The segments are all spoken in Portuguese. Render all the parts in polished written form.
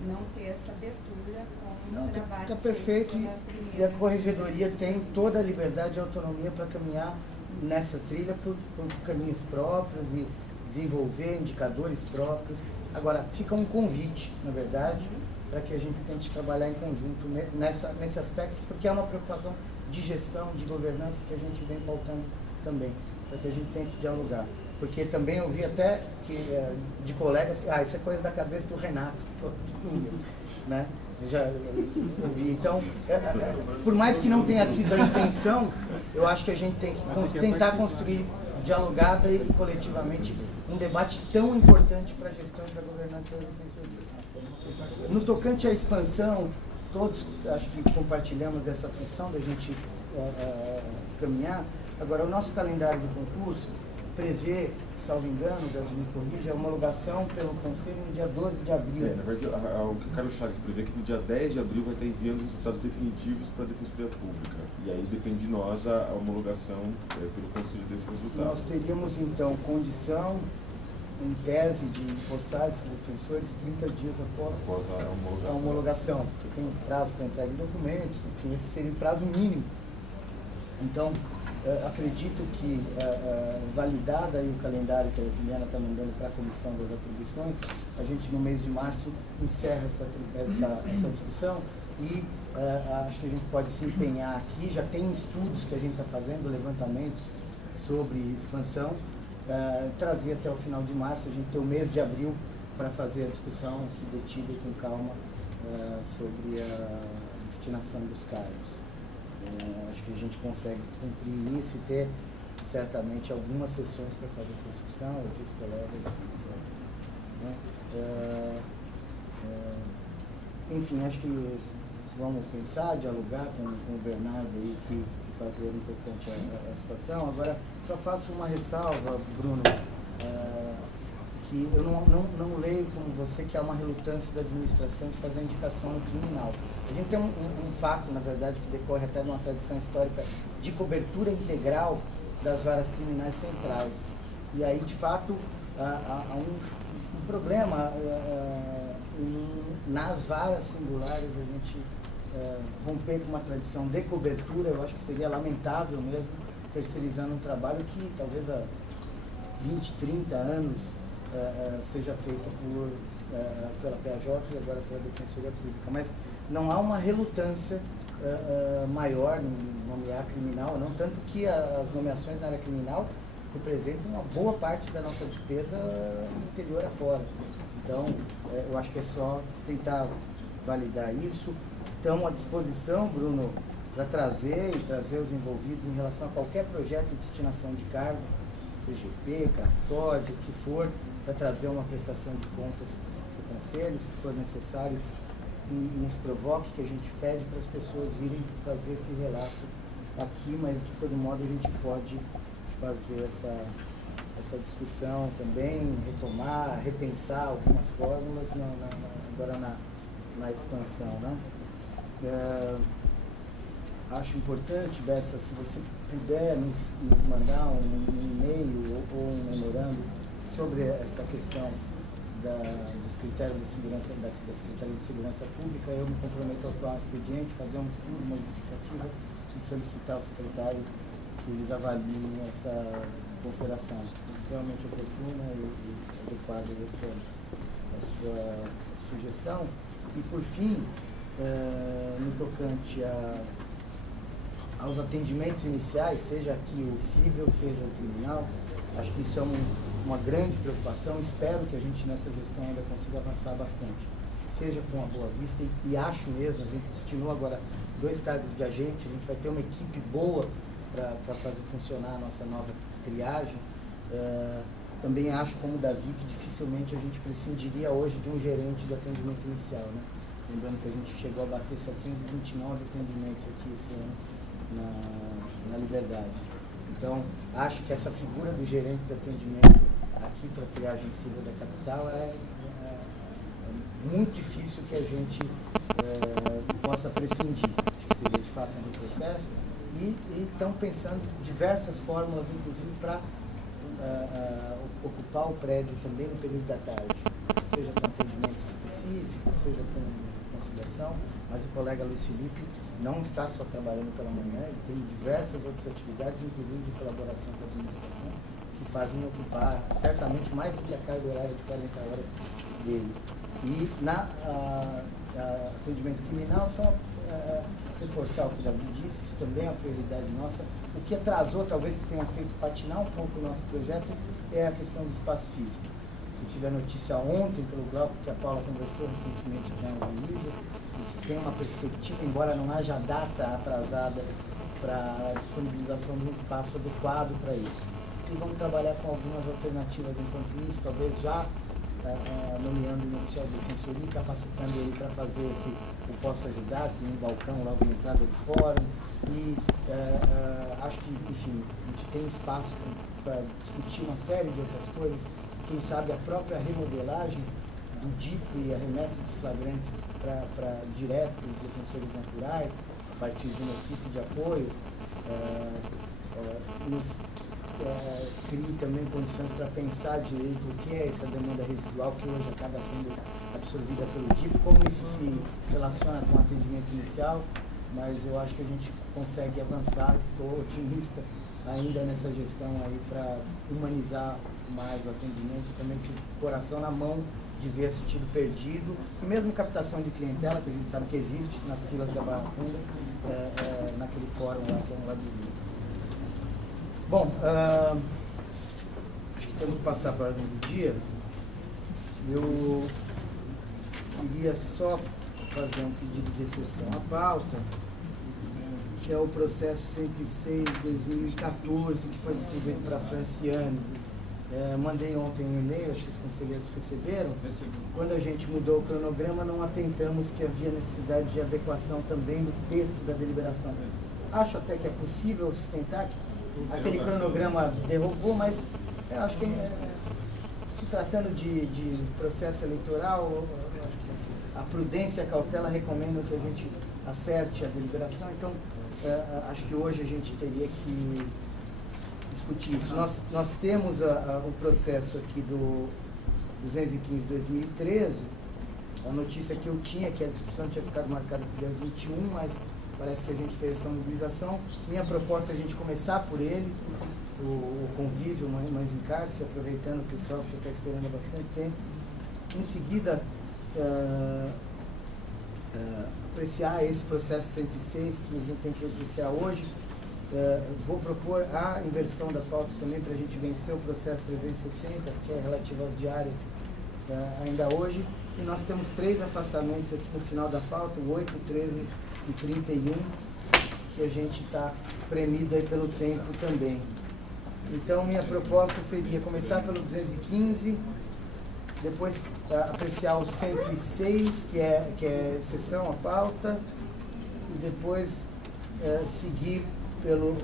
não ter essa abertura com o trabalho. Está perfeito, e a corregedoria tem toda a liberdade e autonomia para caminhar nessa trilha por caminhos próprios e desenvolver indicadores próprios. Agora, fica um convite, na verdade, para que a gente tente trabalhar em conjunto nesse aspecto, porque é uma preocupação de gestão, de governança que a gente vem pautando também, para que a gente tente dialogar. Porque também ouvi até de colegas que isso é coisa da cabeça do Renato, né? Eu já ouvi. Então, por mais que não tenha sido a intenção, eu acho que a gente tem que tentar construir dialogada e coletivamente um debate tão importante para a gestão e para a governança da defensoria. No tocante à expansão, todos acho que compartilhamos dessa aflição da gente caminhar. Agora, o nosso calendário do concurso prevê, salvo engano, me corrija, a homologação pelo Conselho no dia 12 de abril. Na verdade, o que o Carlos Chagas prevê é que no dia 10 de abril vai estar enviando os resultados definitivos para a Defensoria Pública. E aí depende de nós a homologação pelo Conselho desses resultados. Nós teríamos, então, condição, em tese, de empossar esses defensores 30 dias após a homologação, porque tem prazo para entrega de documentos, enfim, esse seria o prazo mínimo. Então, acredito que, validada aí o calendário que a Juliana está mandando para a Comissão das Atribuições, a gente no mês de março encerra essa discussão e acho que a gente pode se empenhar aqui, já tem estudos que a gente está fazendo, levantamentos sobre expansão, trazer até o final de março, a gente tem o mês de abril para fazer a discussão aqui detida e com calma sobre a destinação dos cargos. Acho que a gente consegue cumprir isso e ter certamente algumas sessões para fazer essa discussão, eu disse colegas, etc. Enfim, acho que vamos pensar, dialogar com o Bernardo aí, que fazer um tocante a situação. Agora, só faço uma ressalva, Bruno, que eu não leio como você que há uma relutância da administração de fazer a indicação no criminal. A gente tem um fato, na verdade, que decorre até de uma tradição histórica de cobertura integral das varas criminais centrais. E aí, de fato, há um problema nas varas singulares, a gente romper com uma tradição de cobertura. Eu acho que seria lamentável mesmo, terceirizando um trabalho que talvez há 20, 30 anos seja feito pela PAJ e agora pela Defensoria Pública. Mas não há uma relutância maior em nomear criminal, não, tanto que as nomeações na área criminal representam uma boa parte da nossa despesa no interior afora. Então, eu acho que é só tentar validar isso. Estamos à disposição, Bruno, para trazer os envolvidos em relação a qualquer projeto de destinação de cargo, CGP, cartório, o que for, para trazer uma prestação de contas do Conselho, se for necessário, nos provoque, que a gente pede para as pessoas virem fazer esse relato aqui, mas de todo modo a gente pode fazer essa discussão também, retomar, repensar algumas fórmulas agora na expansão, né? Acho importante, Bessa, se você puder nos mandar um e-mail ou um memorando sobre essa questão dos critérios de segurança da Secretaria de Segurança Pública, eu me comprometo a atuar um expediente, fazer uma justificativa e solicitar ao secretário que eles avaliem essa consideração extremamente oportuna e adequada à sua sugestão. E, por fim, no tocante aos atendimentos iniciais, seja aqui o civil, seja o criminal, acho que isso é uma grande preocupação. Espero que a gente nessa gestão ainda consiga avançar bastante, seja com a Boa Vista, e acho mesmo, a gente destinou agora 2 cargos de agente, a gente vai ter uma equipe boa para fazer funcionar a nossa nova triagem. Também acho, como o Davi, que dificilmente a gente prescindiria hoje de um gerente de atendimento inicial, né? Lembrando que a gente chegou a bater 729 atendimentos aqui esse ano na Liberdade. Então, acho que essa figura do gerente de atendimento aqui para a triagem civil da capital é muito difícil que a gente possa prescindir. Acho que seria de fato um processo. E estão pensando diversas fórmulas, inclusive, para ocupar o prédio também no período da tarde, seja com atendimento seja com conciliação, mas o colega Luiz Felipe não está só trabalhando pela manhã, ele tem diversas outras atividades, inclusive de colaboração com a administração, que fazem ocupar certamente mais do que a carga horária de 40 horas dele. E na atendimento criminal, só reforçar o que o Davi disse, isso também é uma prioridade nossa. O que atrasou, talvez que tenha feito patinar um pouco o nosso projeto, é a questão do espaço físico. Eu tive a notícia ontem pelo Glauco, que a Paula conversou recentemente com a Luísa, que tem uma perspectiva, embora não haja data atrasada para a disponibilização de um espaço adequado para isso. E vamos trabalhar com algumas alternativas enquanto isso, talvez já nomeando um oficial de defensoria e capacitando ele para fazer esse Eu Posso Ajudar, tem um balcão logo na entrada do fórum. E acho que, enfim, a gente tem espaço para discutir uma série de outras coisas. Quem sabe a própria remodelagem do DIP e a remessa dos flagrantes para diretos defensores naturais, a partir de uma equipe de apoio, nos crie também condições para pensar direito o que é essa demanda residual que hoje acaba sendo absorvida pelo DIP, como isso se relaciona com o atendimento inicial, mas eu acho que a gente consegue avançar, estou otimista ainda nessa gestão aí para humanizar mais o atendimento, também fico com o coração na mão de ver esse tiro perdido, e mesmo captação de clientela, que a gente sabe que existe nas filas da Barra Funda, naquele fórum lá que é um lado do Rio. Bom, acho que temos que passar para a ordem do dia. Eu queria só fazer um pedido de exceção à pauta, que é o processo 106/2014, que foi distribuído para a Franciane. Mandei ontem um e-mail, acho que os conselheiros receberam. Quando a gente mudou o cronograma, não atentamos que havia necessidade de adequação também do texto da deliberação. Acho até que é possível sustentar que aquele cronograma derrubou, mas eu acho que se tratando de processo eleitoral, a prudência e a cautela recomendam que a gente acerte a deliberação, então acho que hoje a gente teria que discutir isso. Nós temos o processo aqui do 215/2013, a notícia que eu tinha, que a discussão tinha ficado marcada para o dia 21, mas parece que a gente fez essa mobilização. Minha proposta é a gente começar por ele, o convívio, mas em cárcere, aproveitando o pessoal que já está esperando há bastante tempo. Em seguida, apreciar esse processo 106, que a gente tem que apreciar hoje. Vou propor a inversão da pauta também para a gente vencer o processo 360, que é relativo às diárias, ainda hoje. E nós temos 3 afastamentos aqui no final da pauta, o 8, 13 e 31, que a gente está premido aí pelo tempo também. Então, minha proposta seria começar pelo 215, depois apreciar o 106, que é exceção à pauta, e depois seguir pelo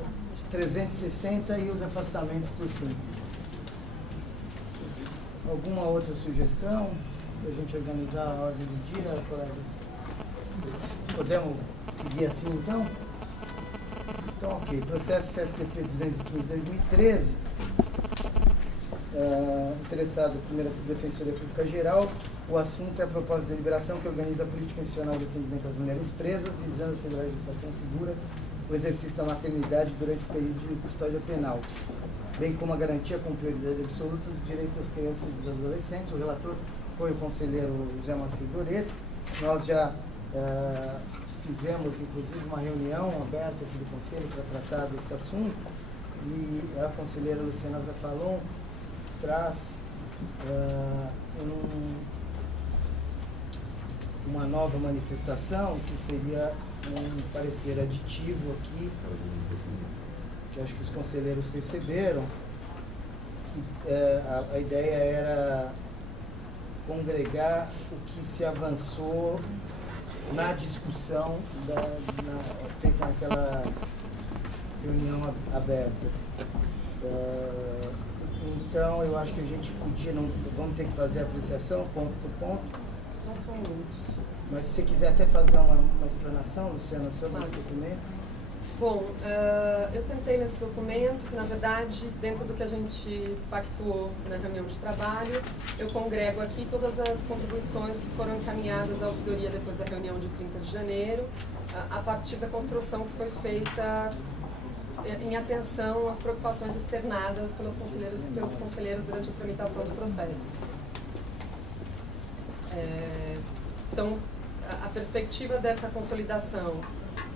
360 e os afastamentos por fim. Alguma outra sugestão para a gente organizar a ordem do dia, colegas? Podemos seguir assim então? Então, ok. Processo CSDP 215/2013. Interessado, primeira Subdefensoria Pública Geral. O assunto é a proposta de deliberação que organiza a política institucional de atendimento às mulheres presas, visando assegurar a gestação segura, o exercício da maternidade durante o período de custódia penal, bem como a garantia com prioridade absoluta dos direitos das crianças e dos adolescentes. O relator foi o conselheiro José Maciel Doreto. Nós já fizemos, inclusive, uma reunião aberta aqui do Conselho para tratar desse assunto, e a conselheira Luciana Zafalon traz uma nova manifestação, que seria um parecer aditivo aqui, que acho que os conselheiros receberam. A ideia era congregar o que se avançou na discussão feita naquela reunião aberta. Então, eu acho que a gente podia, vamos ter que fazer a apreciação ponto por ponto. Não são muitos. Mas se você quiser até fazer uma explanação, Luciana, sobre esse documento. Bom, eu tentei nesse documento, que na verdade, dentro do que a gente pactuou na reunião de trabalho, eu congrego aqui todas as contribuições que foram encaminhadas à ouvidoria depois da reunião de 30 de janeiro, a partir da construção que foi feita em atenção às preocupações externadas pelas conselheiras e pelos conselheiros durante a tramitação do processo. Então, a perspectiva dessa consolidação,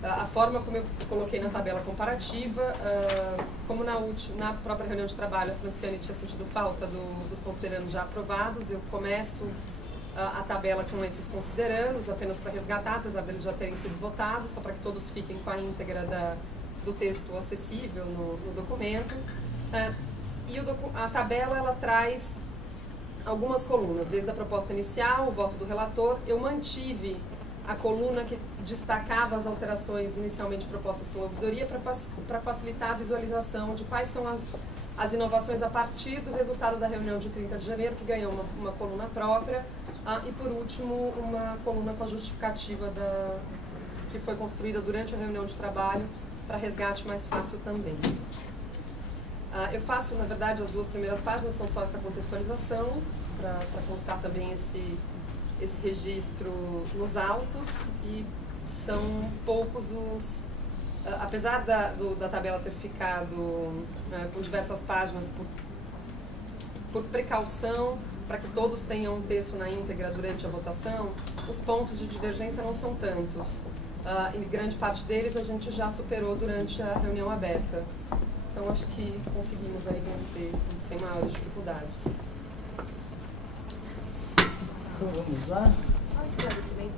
a forma como eu coloquei na tabela comparativa, como na própria reunião de trabalho a Franciane tinha sentido falta dos considerandos já aprovados, eu começo a tabela com esses considerandos apenas para resgatar, apesar deles já terem sido votados, só para que todos fiquem com a íntegra do texto acessível no documento. E a tabela ela traz algumas colunas, desde a proposta inicial, o voto do relator. Eu mantive a coluna que destacava as alterações inicialmente propostas pela ouvidoria para facilitar a visualização de quais são as inovações a partir do resultado da reunião de 30 de janeiro, que ganhou uma coluna própria, e por último uma coluna com a justificativa que foi construída durante a reunião de trabalho para resgate mais fácil também. Eu faço, na verdade, as duas primeiras páginas são só essa contextualização, para constar também esse registro nos autos, e são poucos apesar da tabela ter ficado com diversas páginas por precaução, para que todos tenham um texto na íntegra durante a votação, os pontos de divergência não são tantos. E grande parte deles a gente já superou durante a reunião aberta. Então acho que conseguimos aí vencer sem maiores dificuldades. Então vamos lá. Só um esclarecimento.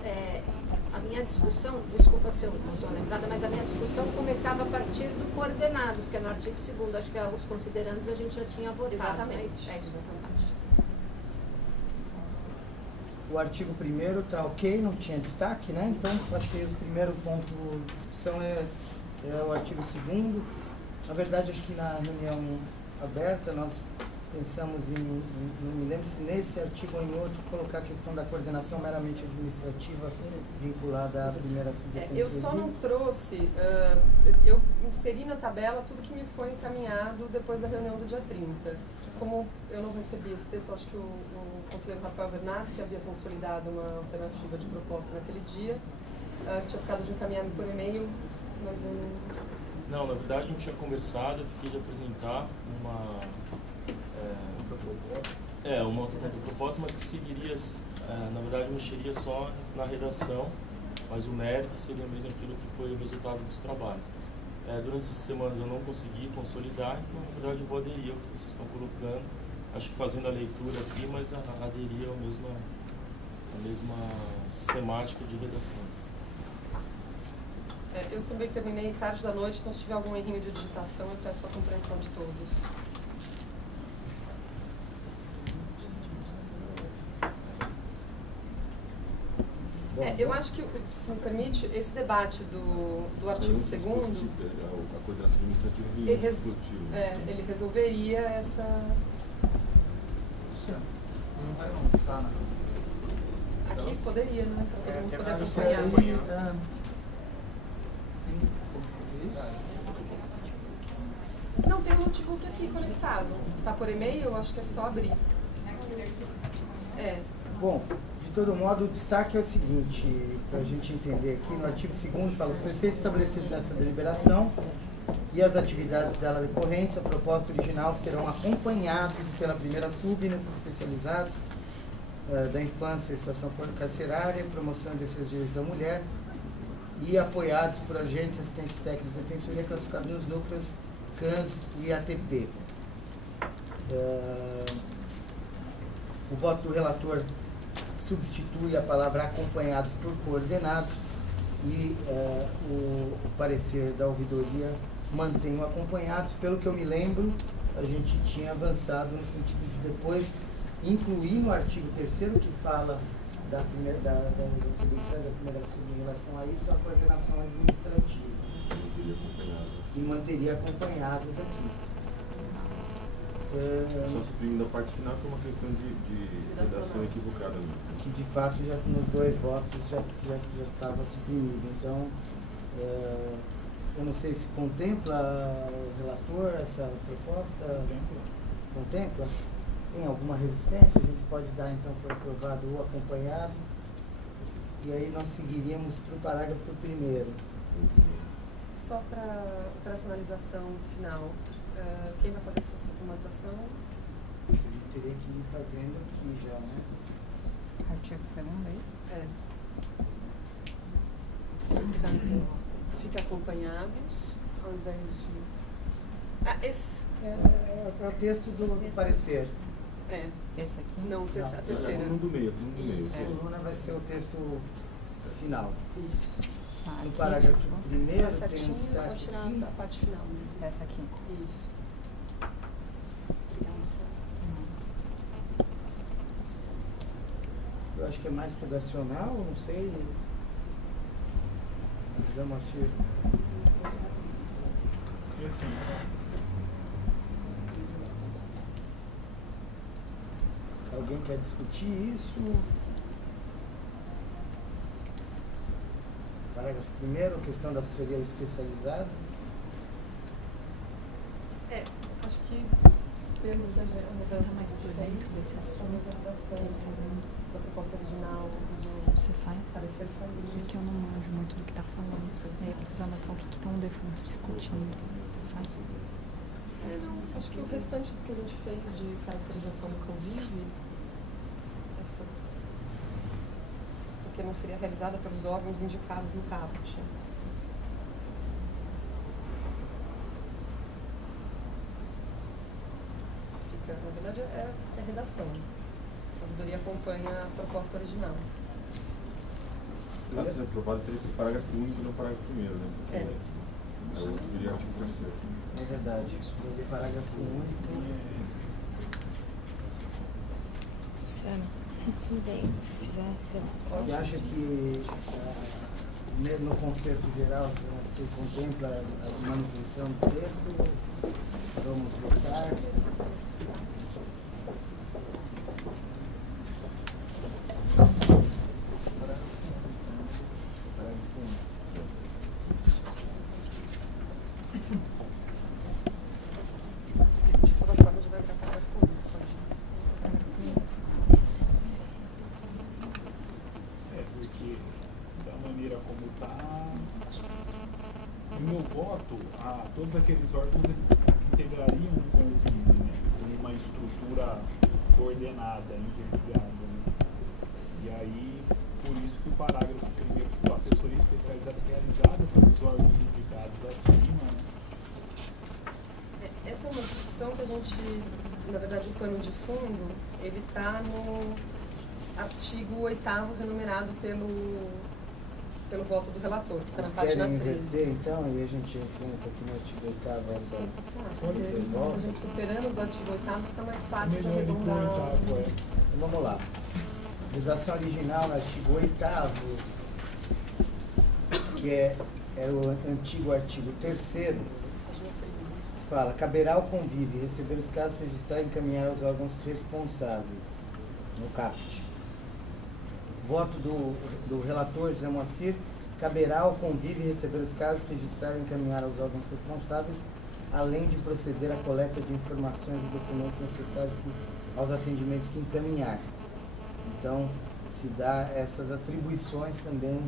A minha discussão, desculpa se eu não estou lembrada, mas a minha discussão começava a partir do coordenados, que é no artigo 2º, acho que os considerandos a gente já tinha votado. Exatamente. Exatamente. O artigo 1º está ok, não tinha destaque, né? Então, acho que o primeiro ponto de discussão é o artigo 2º. Na verdade, acho que na reunião aberta nós pensamos não me lembro se nesse artigo ou em outro, colocar a questão da coordenação meramente administrativa vinculada à primeira subdefensoria. Eu só não trouxe, eu inseri na tabela tudo que me foi encaminhado depois da reunião do dia 30. Como eu não recebi esse texto, acho que o conselheiro Rafael Vernassi, que havia consolidado uma alternativa de proposta naquele dia, que tinha ficado de encaminhar por e-mail, mas eu não... Não, na verdade a gente tinha conversado, eu fiquei de apresentar uma outra proposta, mas que seguiria, na verdade mexeria só na redação, mas o mérito seria mesmo aquilo que foi o resultado dos trabalhos. Durante essas semanas eu não consegui consolidar, então na verdade eu vou aderir ao que vocês estão colocando, acho que fazendo a leitura aqui, mas aderir à mesma sistemática de redação. Eu também terminei tarde da noite, então se tiver algum errinho de digitação, eu peço a compreensão de todos. Eu acho que, se me permite, esse debate do artigo 2º, a coordenação administrativa ele resolveria essa... Não vai avançar, né? Aqui poderia, né? Para todo mundo poder acompanhar. Não, tem um notebook aqui conectado. Está por e-mail, eu acho que é só abrir. Bom, de todo modo, o destaque é o seguinte, para a gente entender aqui, no artigo 2º fala: os preceitos estabelecidos nessa deliberação e as atividades dela decorrentes, a proposta original, serão acompanhados pela primeira núcleos especializados da infância e situação carcerária, promoção e defesa dos direitos da mulher, e apoiados por agentes assistentes técnicos de defensoria classificados nos núcleos CANS e ATP. O voto do relator substitui a palavra acompanhados por coordenados, e o parecer da ouvidoria mantém o acompanhados. Pelo que eu me lembro, a gente tinha avançado no sentido de depois incluir no artigo 3º, que fala das atribuições da primeira sub em relação a isso, a coordenação administrativa. E manteria acompanhados aqui. Só suprimindo a parte final, que é uma questão de redação equivocada. Que de fato, nos dois votos já estava suprimido. Então, Eu não sei se contempla o relator essa proposta. Contempla? Tem alguma resistência? A gente pode dar então por aprovado ou acompanhado. E aí nós seguiríamos para o parágrafo 1º. Só para operacionalização final, quem vai fazer essa sistematização? A gente teria que ir fazendo aqui já, né? Artigo 2º, é isso? É. Fica acompanhados, ao invés de... esse... É o texto do parecer. Esse aqui? Não, a terceira. É do meio, do meio. Isso. A coluna vai ser o texto final. Isso. Tá, No aqui, parágrafo tipo, 1º Tá tem um certinho, só destaque tirar aqui. a parte final mesmo. essa aqui. Isso. Obrigada, Sara. Eu acho que é mais redacional, não sei. Vamos assim. E assim, Alguém quer discutir isso? Parágrafo 1º, questão da assessoria especializada. Acho que pelo que a mudança mais por fez, dentro desse assunto. a redação da proposta original Você faz? parecer sair. Porque eu não manjo muito do que tá falando. E aí eu preciso anotar o que estão discutindo. Faz? Acho que o restante do que a gente fez de caracterização do convívio, porque não seria realizada pelos órgãos indicados no caput. Fica, na verdade, é redação. A ouvidoria acompanha a proposta original. Caso seja aprovado, teria que ser parágrafo único no parágrafo 1º, né? Porque a ouvidoria é o artigo 3º. É verdade. O parágrafo único. Luciano, tudo bem, se fizer, Você acha que no conceito geral se contempla a manutenção do texto? Vamos votar. De toda forma, a gente vai para parágrafo único. porque da maneira como está, o meu voto a todos aqueles órgãos integrariam o convívio, né, com uma estrutura coordenada, interligada. Né? E aí, por isso que o parágrafo 1º, tipo, assessoria especializada realizada pelos órgãos indicados acima. Essa é uma discussão que a gente, na verdade, o pano de fundo, ele está no artigo 8º renumerado pelo voto do relator, que está na Vocês página querem 13. inverter então e a gente enfrenta aqui no artigo 8º essa. Você acha? Porque se a gente superando do artigo 8º, fica mais fácil de Melhor do que o arredondar. oitavo, é. Então, vamos lá. Redação original no artigo 8º, que é o antigo artigo 3º, fala: caberá ao convívio receber os casos, registrar e encaminhar aos órgãos responsáveis no caput. Voto do relator José Moacir: caberá ao convívio receber os casos, registrar e encaminhar aos órgãos responsáveis, além de proceder à coleta de informações e documentos necessários aos atendimentos que encaminhar. Então, se dá essas atribuições também,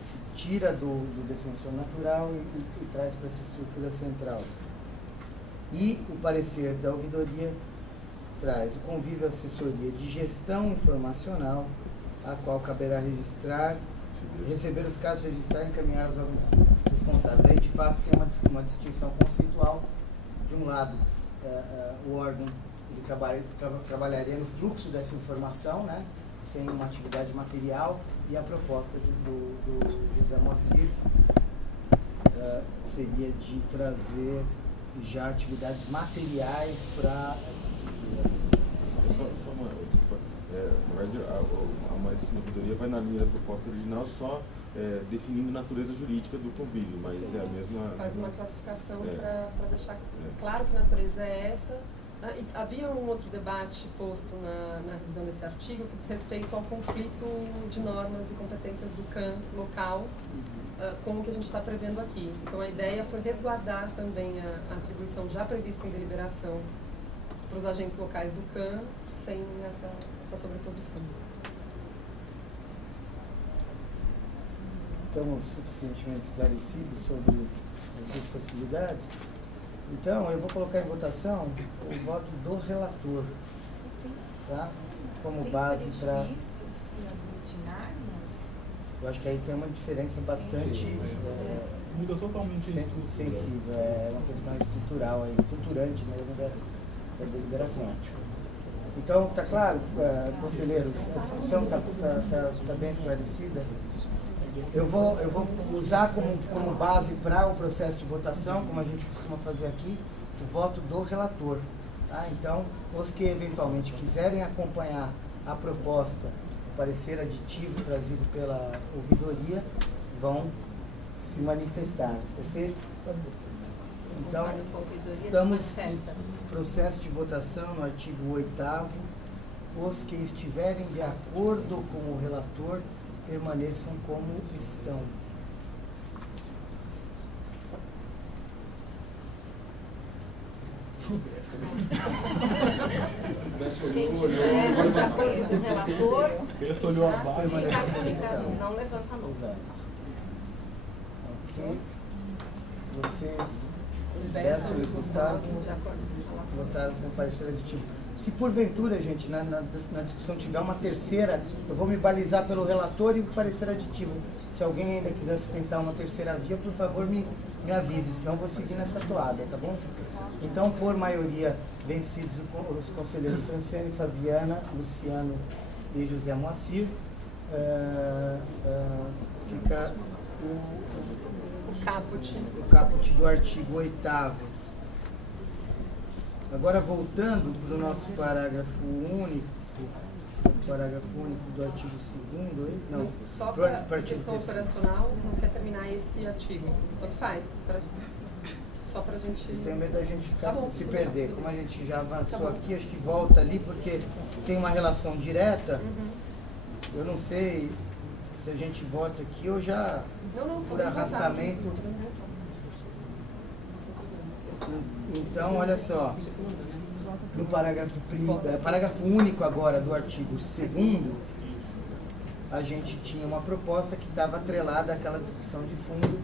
se tira do defensor natural e traz para essa estrutura central. E o parecer da ouvidoria traz o convívio assessoria de gestão informacional, a qual caberá receber os casos, registrar e encaminhar aos órgãos responsáveis. Aí, de fato, tem uma distinção conceitual. De um lado, o órgão ele trabalharia no fluxo dessa informação, né, sem uma atividade material, e a proposta do José Moacir seria de trazer já atividades materiais para essa estrutura. Só uma, na verdade, a maioria da ouvidoria vai na linha da proposta original, só definindo a natureza jurídica do convívio, mas é a mesma... Faz uma classificação É. para deixar claro que a natureza é essa, Havia um outro debate posto na revisão desse artigo que diz respeito ao conflito de normas e competências do CAN local com o que a gente está prevendo aqui. Então a ideia foi resguardar também a atribuição já prevista em deliberação para os agentes locais do CAN, sem essa sobreposição. Estamos suficientemente esclarecidos sobre as duas possibilidades. Então, eu vou colocar em votação o voto do relator, tá? Como base para... Eu acho que aí tem uma diferença bastante muda totalmente sensível, é uma questão estrutural, estruturante mesmo da deliberação. Então, está claro, conselheiros, a discussão está bem esclarecida. Eu vou usar como base para o processo de votação, como a gente costuma fazer aqui, o voto do relator. Tá? Então, os que eventualmente quiserem acompanhar a proposta, o parecer aditivo trazido pela ouvidoria, vão se manifestar. Perfeito? Então, estamos em processo de votação no artigo 8º. Os que estiverem de acordo com o relator, permaneçam como estão. O relator olhou abaixo, não levanta a mão. Ok. Vocês, Décio e Gustavo, votaram com parecer aditivo. Se porventura, gente, na discussão tiver uma terceira, eu vou me balizar pelo relator e o parecer aditivo. Se alguém ainda quiser sustentar uma terceira via, por favor, me avise, senão eu vou seguir nessa toada, tá bom? Então, por maioria, vencidos os conselheiros Franciane, Fabiana, Luciano e José Moacir, fica O caput do artigo 8º. Agora, voltando para o nosso parágrafo único do artigo 2º, não, só para a questão operacional, não quer terminar esse artigo. Tanto faz, só para a gente... Tem medo da gente ficar se perder. Como a gente já avançou aqui, acho que volta ali, porque tem uma relação direta. Eu não sei se a gente vota aqui ou já, por arrastamento. Então, olha só, no parágrafo único agora do artigo 2º, a gente tinha uma proposta que estava atrelada àquela discussão de fundo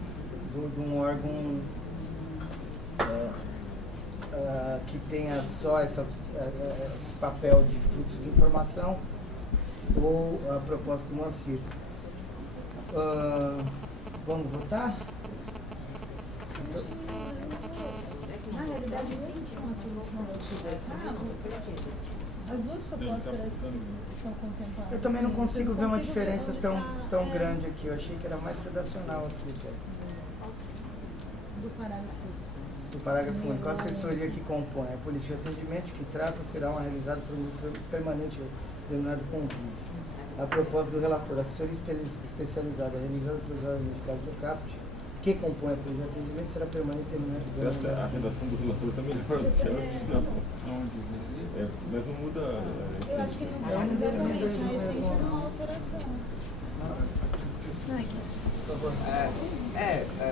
de um órgão que tenha só esse papel de fluxo de informação, ou a proposta do Moacir. Vamos votar? Na realidade, mesmo com a solução do artigo 8º, as duas propostas são contempladas. Eu também não consigo ver uma diferença tão grande aqui. Eu achei que era mais redacional aqui. Do parágrafo único. A assessoria que compõe a política de atendimento que trata será realizada por um grupo permanente denominado convívio. A proposta do relator, a assessoria especializada realizada pelos medicais do CAPT, que compõe a política de atendimento, será permanente denominado. Eu acho que a redação do relator está melhor do que a original. Mas não muda a essência. Eu acho que não muda exatamente a essência de uma alteração.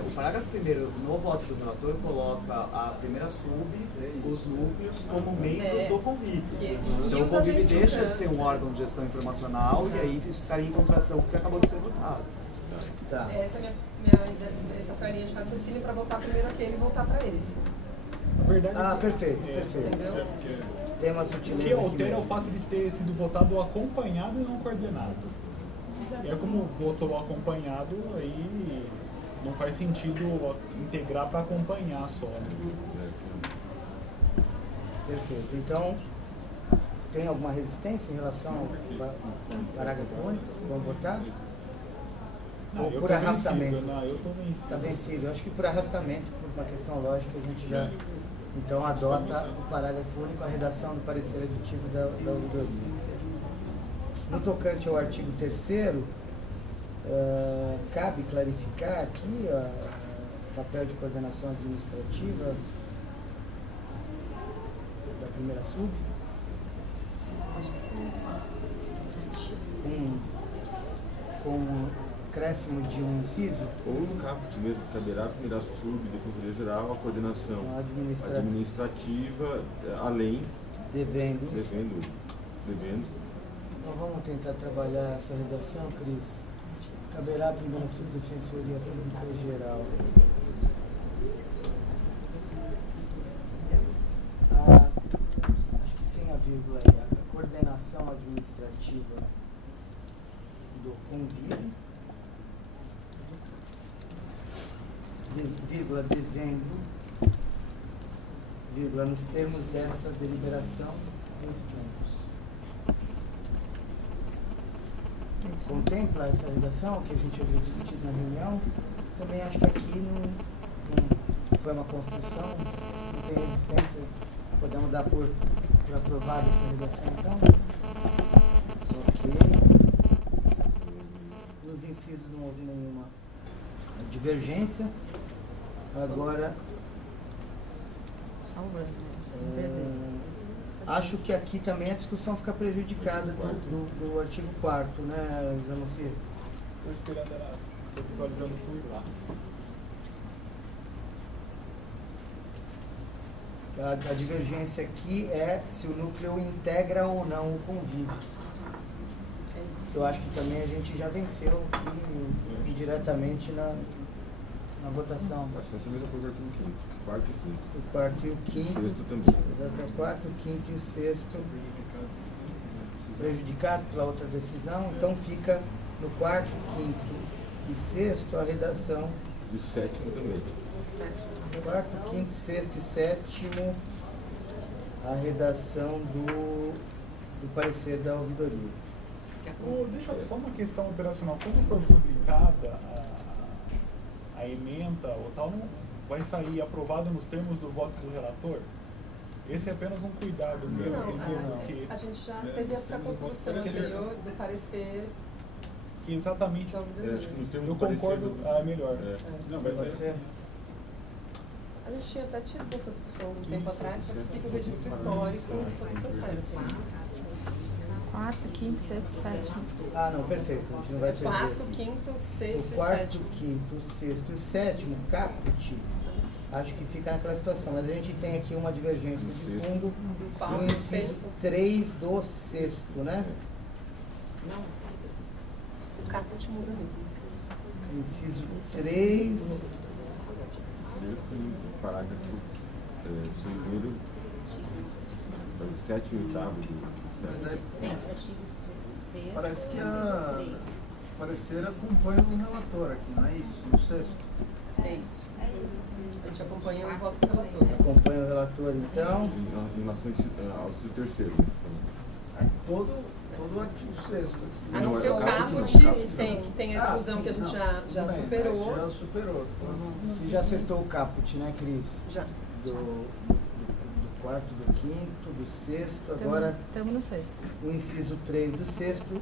O parágrafo 1º, no voto do relator, coloca a primeira sub, os núcleos, como membros do convívio. Então o convívio deixa de ser um órgão de gestão informacional e aí isso ficaria em contradição com o que acabou de ser votado. Tá. Essa foi a linha de raciocínio para votar primeiro aquele e voltar para esse. Perfeito. Entendeu? Tem uma sutileza. O que altera é o fato de ter sido votado acompanhado e não coordenado. É como votou acompanhado, aí não faz sentido integrar para acompanhar só. Perfeito. Então, tem alguma resistência em relação ao parágrafo único? Vamos votar? Ou por arrastamento? Eu estou vencido. Está vencido. Eu acho que por arrastamento, por uma questão lógica, a gente já então adota o parágrafo único, a redação do parecer aditivo da ouvidoria. No tocante ao artigo 3º, cabe clarificar aqui o papel de coordenação administrativa da primeira sub? Acho que sim. Com acréscimo de um inciso? Ou no caput mesmo, caberá à primeira sub, Defensoria Geral, a coordenação administrativa, além, devendo. Então vamos tentar trabalhar essa redação, Cris. Caberá à primeira Subdefensoria Pública Geral. Acho que sem a vírgula aí, a coordenação administrativa do convívio, vírgula, devendo, vírgula, nos termos dessa deliberação, nos pontos. Contempla essa redação que a gente havia discutido na reunião. Também acho que aqui não foi uma construção, não tem resistência. Podemos dar por aprovada essa redação, então. Ok. Nos incisos não houve nenhuma divergência. Agora, acho que aqui também a discussão fica prejudicada do artigo 4º, né, Zanussi? Estou esperando ela, estou visualizando tudo lá. A divergência aqui é se o núcleo integra ou não o convívio. Eu acho que também a gente já venceu aqui indiretamente na votação. Vai ser a mesma coisa do artigo 5º, quarto e quinto. O quarto e o quinto. O sexto também. Exato, o quarto, o quinto e o sexto. Prejudicado pela outra decisão, então fica no quarto, quinto e sexto a redação. E o sétimo também. Quarto, quinto, sexto e sétimo a redação do parecer da ouvidoria. Deixa só uma questão operacional. Quando for publicada a ementa ou tal, não vai sair aprovada nos termos do voto do relator? Esse é apenas um cuidado meu. A gente já teve essa construção anterior do parecer. Que exatamente. Acho que nos termos eu do concordo, parecer melhor. Não, mas pode ser. A gente tinha até tido essa discussão um tempo atrás, só que fica o registro histórico de todo o processo. 4, 5, 6, 7. Ah, não, perfeito. A gente não vai perder. 4, 5, 6 o quarto, quinto, sexto e o sétimo, caput, acho que fica naquela situação. Mas a gente tem aqui uma divergência de fundo no inciso 3 do sexto, né? Não. O caput muda mesmo. Inciso 3. Sexto e parágrafo primeiro, o sétimo e oitavo do sétimo. Tem artigo 6. Parece que a parecer acompanha o relator aqui, não é isso? No sexto. É isso. A gente acompanha o voto do relator. Acompanha o relator, então. Em relação ao inciso terceiro. Todo o artigo 6º aqui. A não ser o caput, tem a exclusão que a gente já superou. Já superou. Você já acertou o caput, né, Cris? Já. Do quarto, do quinto, do sexto, agora Estamos no sexto. O inciso 3 do sexto,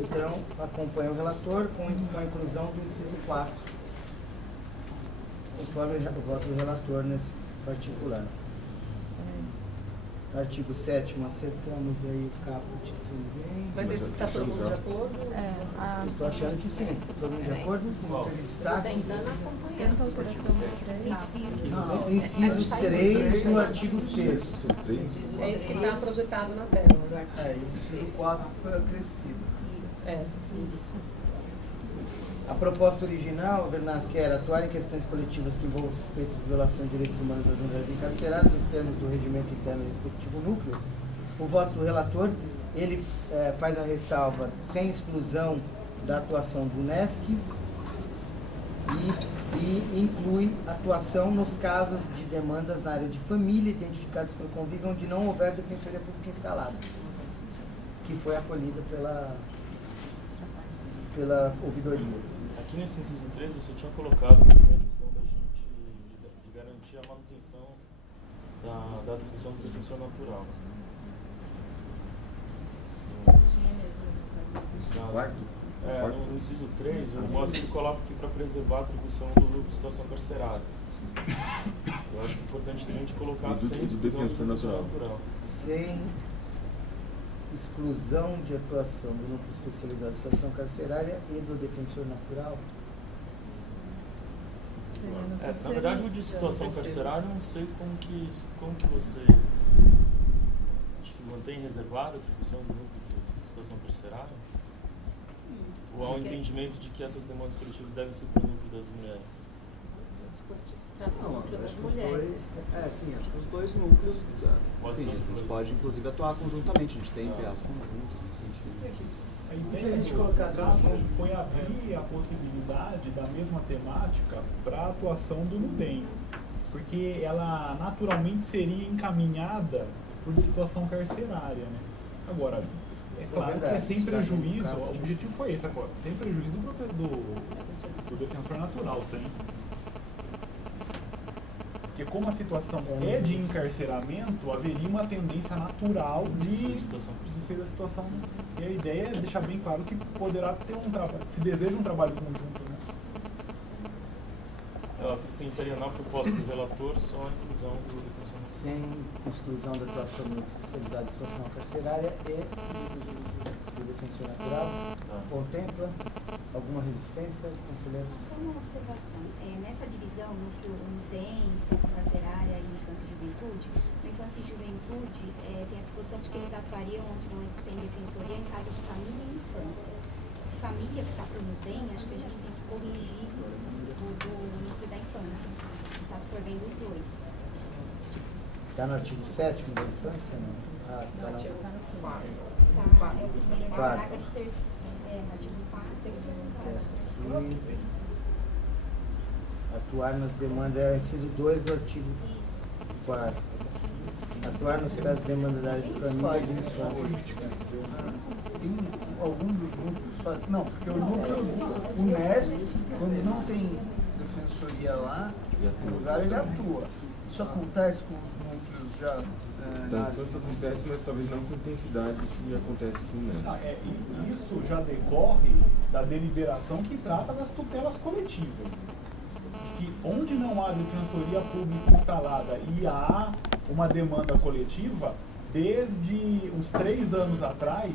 então acompanha o relator com a inclusão do inciso 4, conforme o voto do relator nesse particular. Artigo 7º, acertamos aí o caput também. Mas esse está todo mundo de acordo? Estou achando que sim. Todo mundo de acordo? Não teve destaque? Senta a alteração do 3. Inciso 3 do artigo 6º. É esse que está projetado na tela. O inciso 4 foi acrescido. Isso. A proposta original, Vernasque, era atuar em questões coletivas que envolvam suspeito de violação de direitos humanos das mulheres encarceradas nos termos do regimento interno do respectivo núcleo. O voto do relator, ele faz a ressalva sem exclusão da atuação do NESC e inclui atuação nos casos de demandas na área de família identificadas pelo convívio onde não houver defensoria pública instalada, que foi acolhida pela ouvidoria. Aqui nesse inciso 13 eu só tinha colocado a questão da gente de garantir a manutenção da atribuição do defensor natural. Tinha mesmo. Quarto? No inciso 3, o Moacir coloca aqui para preservar a atribuição do lucro de situação carcerária. Eu Eu acho importante também a gente colocar E sem do exclusão defensor natural. Sem exclusão de atuação do núcleo especializado em situação carcerária e do defensor natural. Na verdade, o de situação carcerária, eu não sei como que você acho que mantém reservada a atribuição do núcleo de situação carcerária? Ou há um entendimento de que essas demandas coletivas devem ser para o núcleo das mulheres? Não, acho que os dois, acho que os dois núcleos, enfim, a gente pode inclusive atuar conjuntamente, a gente tem PAs conjuntos nesse sentido. A ideia do foi abrir a possibilidade da mesma temática para a atuação do NUDEM, porque ela naturalmente seria encaminhada por situação carcerária, né? Agora, é claro que é sem prejuízo, o objetivo foi esse agora, sem prejuízo do defensor natural, sempre. Porque como a situação é de encarceramento, haveria uma tendência natural de ser a situação. E a ideia é deixar bem claro que poderá ter um trabalho, se deseja um trabalho conjunto, né? Ela acrescentaria na proposta do relator só a inclusão do defensor natural. Sem exclusão da atuação do núcleo especializado em situação carcerária e do defensor natural. Contempla alguma resistência, conselheiros? Só uma observação. Nessa divisão, no NUDEM, situação carcerária e infância e juventude, no infância e juventude tem a disposição de que eles atuariam onde não tem defensoria em caso de família e infância. Se família ficar para o NUDEM, acho que a gente tem que corrigir o do núcleo da infância. Está absorvendo os dois. Está no artigo 7º da infância, não? No artigo está no 4º. É o primeiro parágrafo terceiro. No artigo 4º. Atuar nas demandas, é o inciso 2 do artigo 4º. Atuar nos casos de demanda da área de família e de infância. Tem algum dos núcleos, não, porque o núcleo, o NESC, quando não tem defensoria lá, no lugar ele atua. Isso acontece com os núcleos já? Isso acontece, mas talvez não com a intensidade que acontece com o NESC. Isso já decorre da deliberação que trata das tutelas coletivas. Que onde não há defensoria pública instalada e há uma demanda coletiva, desde uns 3 anos atrás,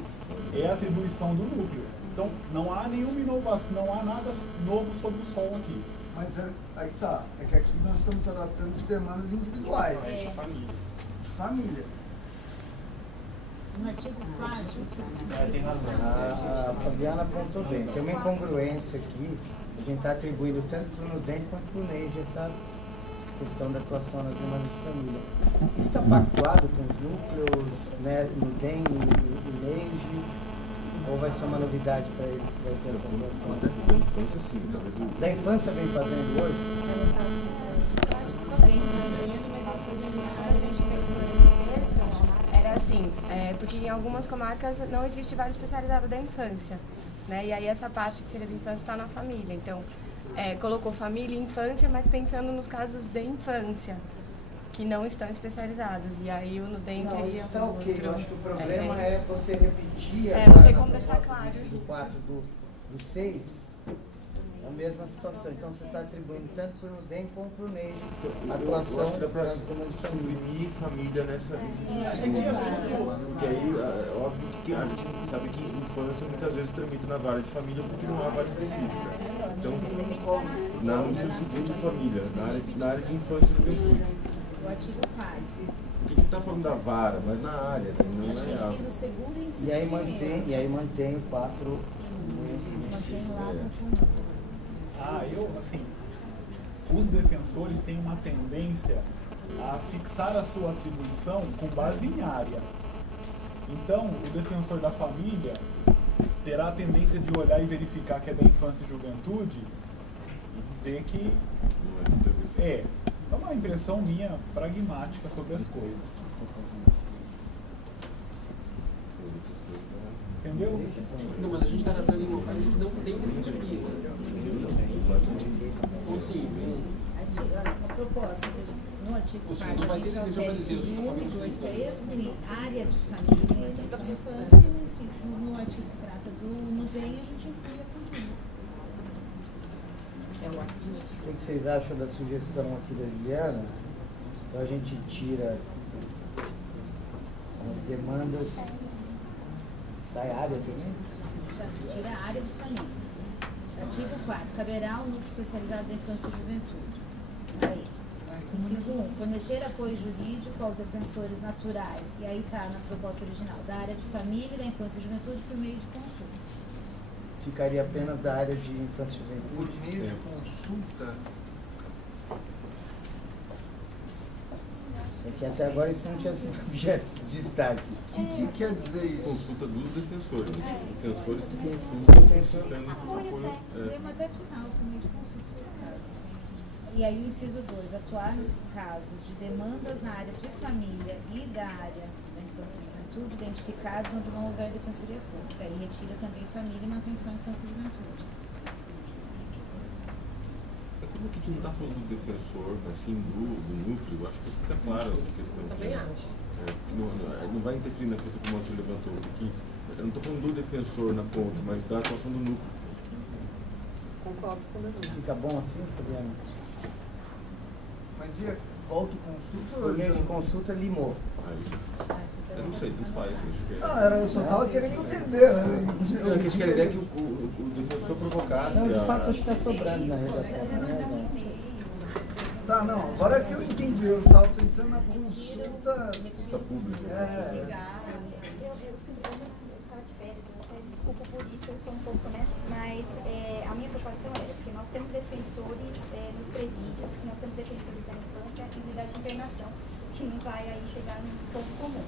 é a atribuição do núcleo. Então, não há nenhuma inovação, não há nada novo sobre o sol aqui. Mas aí tá, é que aqui nós estamos tratando de demandas individuais. De família. De família. No artigo 4, tem razão. A Fabiana apontou bem. Tem uma incongruência aqui. A gente está atribuindo tanto para o NUDEM quanto para o NEIJ essa questão da atuação nas demandas de família. Isso está pactuado com os núcleos, né, NUDEM e NEIJ? Ou vai ser uma novidade para eles que vai ser essa atuação? Da infância, sim. Talvez da infância vem fazendo hoje? vem fazendo, mas a gente pensou nessa questão. Era assim, porque em algumas comarcas não existe vara especializada da infância, né? E aí essa parte que seria da infância está na família. Então, colocou família e infância, mas pensando nos casos de infância, que não estão especializados. E aí o NUDEM teria está ok. outro. Eu acho que o problema é você repetir não sei como deixar claro. Do 4 do 6, é a mesma situação. Então você está atribuindo tanto para o NUDEM como para o NEIJ a atuação das demandas de família. Suprimir família nessa porque aí é óbvio que a gente sabe que infância muitas vezes tramita na vara de família porque não há vara específica. Então, no segundo de família, na área de infância e juventude. O artigo 4. Porque a gente está falando da vara, mas na área, não é a... E aí mantém o 4. Mantém lá no fundo. Os defensores têm uma tendência a fixar a sua atribuição com base em área. Então, o defensor da família terá a tendência de olhar e verificar que é da infância e juventude e dizer que é uma impressão minha pragmática sobre as coisas. Entendeu? Não, mas a gente está tratando em locais que não tem defensoria. Então, sim. A proposta, no artigo 4, a gente altera esses 1 e 2, 3, com área de família, da infância, e no artigo que trata do NUDEM, a gente inclui a família. O que vocês acham da sugestão aqui da Juliana? Então a gente tira as demandas, sai a área também? Tira a área de família. Artigo 4. Caberá ao núcleo especializado da infância e juventude. Aí. Inciso 1. Fornecer apoio jurídico aos defensores naturais. E aí está na proposta original. Da área de família e da infância e juventude por meio de consulta. Ficaria apenas da área de infância e juventude? Por meio de consulta. É que até agora isso não tinha sido objeto de destaque. O que quer dizer isso? Consulta dos defensores. Defensores que consultam. Podemos até tirar por meio de consulta, se for o caso. E aí o inciso 2. Atuar nos casos de demandas na área de família e da área da infância e juventude identificados onde não houver defensoria pública. Aí retira também família e mantém só infância e juventude. Como que a gente não está falando do defensor, assim, do núcleo, eu acho que fica claro essa questão. Também acho. Não vai interferir na questão que o Márcio levantou aqui. Eu não estou falando do defensor na ponta, mas da atuação do núcleo. Concordo com o Leandro. Fica bom assim, Fabiano? Mas e a consulta? Por meio de consulta, limou. Eu não sei, tudo faz. Não, eu só estava querendo entender, né? Eu acho que a ideia é que o defensor provocasse. Não, de fato, acho que está sobrando na redação. Tá, não, agora que eu entendi, eu estava pensando na consulta pública. Eu estava de férias, eu até desculpo por isso, eu estou um pouco, né? Mas a minha preocupação era porque nós temos defensores nos presídios, que nós temos defensores da infância e unidade de internação, que não vai aí chegar num ponto comum.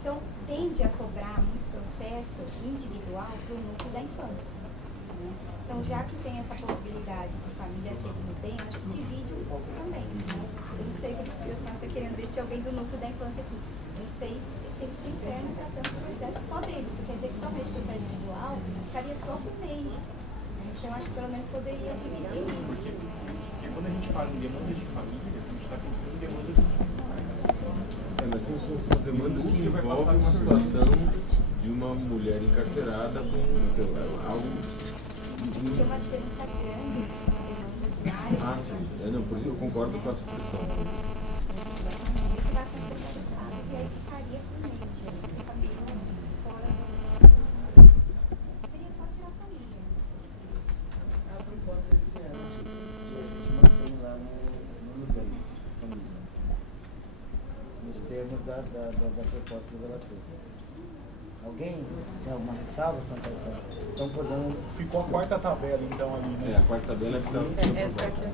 Então, tende a sobrar muito processo individual para o núcleo da infância. Né? Então, já que tem essa possibilidade de família seguindo bem, acho que divide um pouco também. Né? Eu não sei, eu estava querendo ver se alguém do núcleo da infância aqui. Eu não sei se eles têm perna para tanto processo só deles, porque quer dizer que somente o processo individual ficaria só por mês. Né? Então, acho que pelo menos poderia dividir isso. Porque quando a gente fala em demandas de família, a gente está pensando em demandas individuais. Mas são demandas que envolvem uma situação de uma mulher encarcerada com algo. Tem uma diferença grande na demanda Ah, sim. Não, por isso eu concordo com a supressão. O que vai acontecer com os casos e aí ficaria por meio de família fora do. Seria só tirar a família. A proposta que a gente mantém lá no NUDEM, família. Nos termos da proposta do relator. Alguém tem alguma ressalva quanto a essa? Então podemos. Ficou a quarta tabela, então, ali, né? A quarta tabela é que dá. Essa aqui é a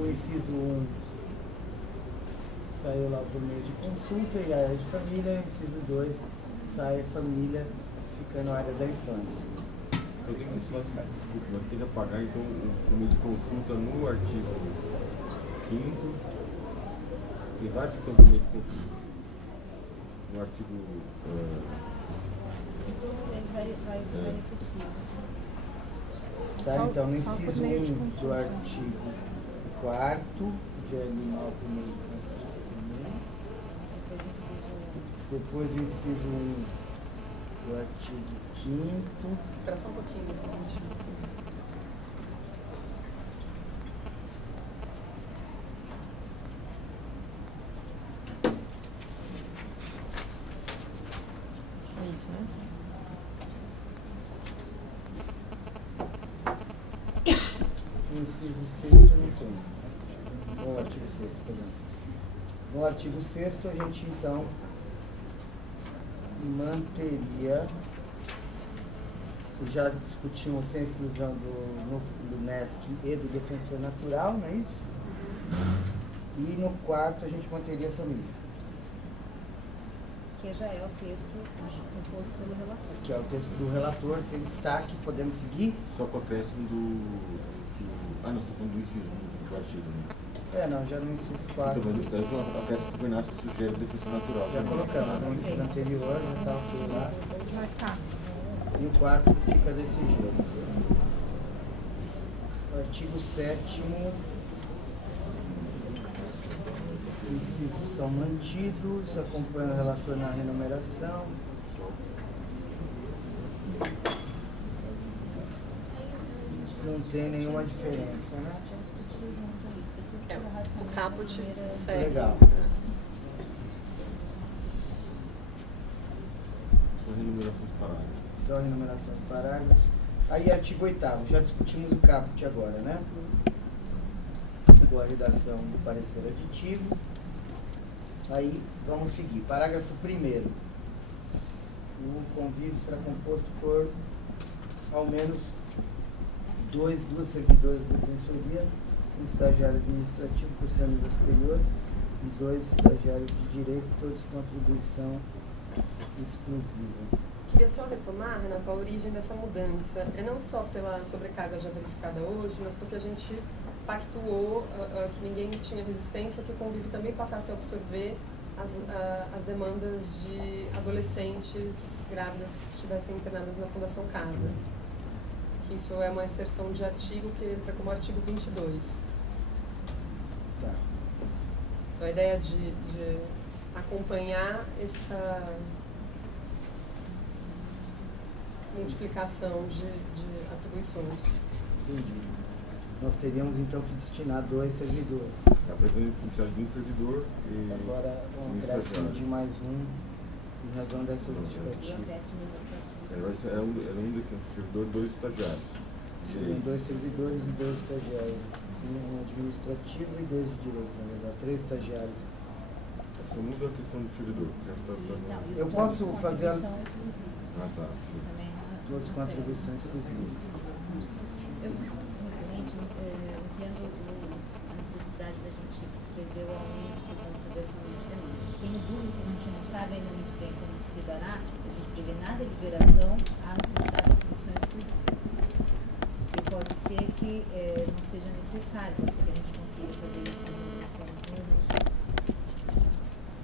O inciso 1 saiu lá por meio de consulta e a área de família. O inciso 2 sai a família, ficando a área da infância. Eu tenho que só ficar, desculpa, mas tem que apagar então o meio de consulta no artigo 5º. Tem vários que estão por meio de consulta. No artigo. Vai repetir. Tá, então no inciso 1 do artigo 4º, de animal por meio de consulta. Depois o inciso 1 do artigo 5º. Espera só um pouquinho. Isso, né? O inciso 6º não tem. No artigo 6º, perdão. No artigo 6º a gente então manteria, já discutimos sem exclusão do NESC e do defensor natural, não é isso? E no 4º a gente manteria a família. Que já é o texto composto pelo relator. Que é o texto do relator, sem destaque, podemos seguir? Só com o acréscimo nós estamos falando do inciso do artigo, né? Não, já no inciso 4. Então, mas o acréscimo que o Bernardo sugere o defensor natural. Já colocamos, no inciso anterior, já está ok lá. Marcar. E o 4 fica desse jeito. O artigo 7º, incisos são mantidos, acompanha o relator na renumeração. Não tem nenhuma diferença, né? O caput segue. Legal. Só renumeração de parágrafos. Só renumeração de parágrafos. Aí, artigo 8º, já discutimos o caput agora, né? Com a redação do parecer aditivo. Aí, vamos seguir. Parágrafo 1º. O convívio será composto por ao menos duas servidoras de defensoria, um estagiário administrativo por ser nível superior e 2 estagiários de direito, todos com contribuição exclusiva. Queria só retomar, Renato, a origem dessa mudança. É não só pela sobrecarga já verificada hoje, mas porque a gente pactuou que ninguém tinha resistência, que o convívio também passasse a absorver as demandas de adolescentes grávidas que estivessem internadas na Fundação Casa. Que isso é uma inserção de artigo que entra como artigo 22. Tá. Então a ideia de acompanhar essa multiplicação de atribuições. Entendi. Nós teríamos então que destinar 2 servidores. A pretende precisar de um servidor e agora um acréscimo de mais um em razão dessa justificativa. Era um servidor, 2 estagiários. Seriam 2 servidores e 2 estagiários. Um administrativo e 2 de direito, na verdade. 3 estagiários. Só muda a questão do servidor. Eu posso fazer a... tá. Todos com atribuição exclusiva. Eu simplesmente entendo a necessidade da gente prever o aumento por conta desse aumento de demanda. Tenho dúvida, a gente não sabe ainda muito bem como isso se dará, a gente prevê na deliberação a necessidade de atribuição exclusiva. E pode ser que não seja necessário, pode ser que a gente consiga fazer isso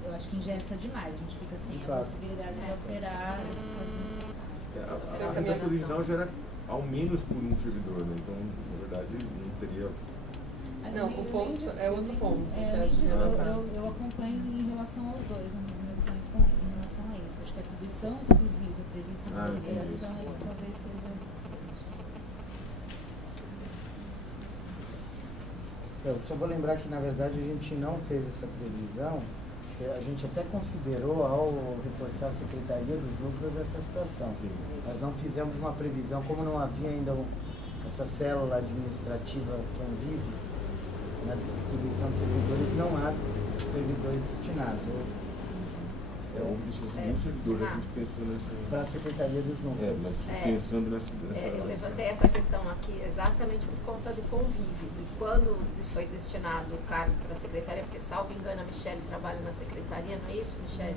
eu acho que engessa demais, a gente fica sem a possibilidade de alterar caso necessário. A redação original já era ao menos por um servidor, né? Então, na verdade, não teria... Não, o ponto é outro ponto. Eu acompanho em relação aos dois, não me acompanho em relação a isso. Acho que a atribuição exclusiva prevista na deliberação é que talvez seja... Eu só vou lembrar que, na verdade, a gente não fez essa previsão. A gente até considerou, ao reforçar a Secretaria dos Núcleos, essa situação. Sim. Nós não fizemos uma previsão, como não havia ainda essa célula administrativa convive, na distribuição de servidores, não há servidores destinados. Um servidor, a gente pensou nessa... Para a Secretaria dos Núcleos. Mas pensando nessa... Eu levantei essa questão aqui exatamente por conta do convívio. E quando foi destinado o cargo para a Secretaria, porque, salvo engano, a Michele trabalha na Secretaria, não é isso, Michele?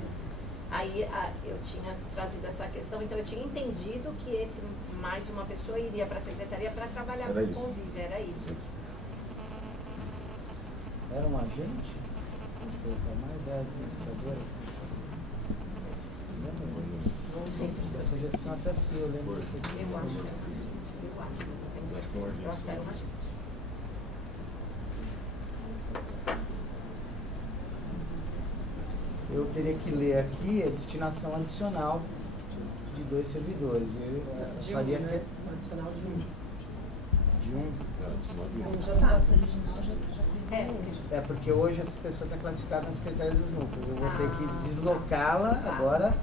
Aí eu tinha trazido essa questão, então eu tinha entendido que mais uma pessoa iria para a Secretaria para trabalhar com o convívio, era isso. Era um agente? Mais é administradora? A sugestão até sua, eu lembro. Eu acho, mas não tenho certeza. Eu acho que era um agente. Eu teria que ler aqui a destinação adicional de 2 servidores. Eu faria que... Adicional de 1. De 1? Já está. O original já é porque hoje essa pessoa está classificada na Secretaria dos Núcleos. Eu vou ter que deslocá-la agora